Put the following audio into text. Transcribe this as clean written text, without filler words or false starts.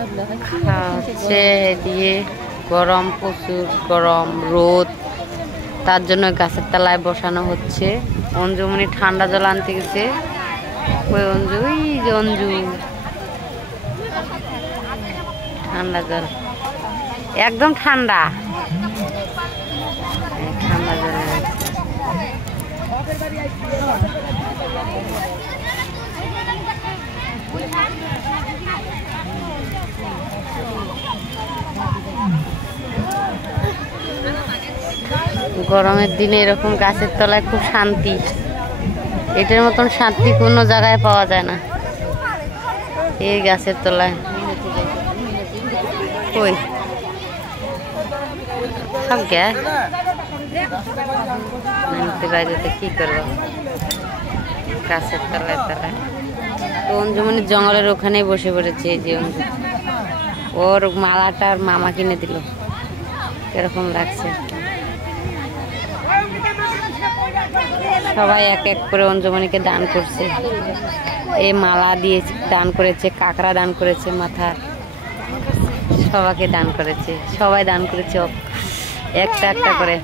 হচ্ছে দিয়ে গরম, প্রচুর গরম রোদ, তার জন্য গাছের তলায় বসানো হচ্ছে। অঞ্জুমণি ঠান্ডা জল আনতে গেছে। ওই অঞ্জু, ওই যে অঞ্জু, ঠান্ডা জল একদম ঠান্ডা, ঠান্ডা জল। গরমের দিনে এরকম গাছের তলায় খুব শান্তি, এটার মতন শান্তি কোনো জায়গায় পাওয়া যায় না। এই গাছের তলায় কই সব গ্যাস বাইরেতে কি করবো, গাছের তলায় তলায়। তো অঞ্জুমণি জঙ্গলের ওখানেই বসে পড়েছে। এই যে অঞ্জু, ওর মালাটার মামা কিনে দিল। কিরকম লাগছে? সবাই এক এক করে অঞ্জুমণিকে দান করছে। এই মালা দিয়ে দান করেছে, কাঁকড়া দান করেছে, মাথা সবাইকে দান করেছে, সবাই দান করেছে একটা একটা করে।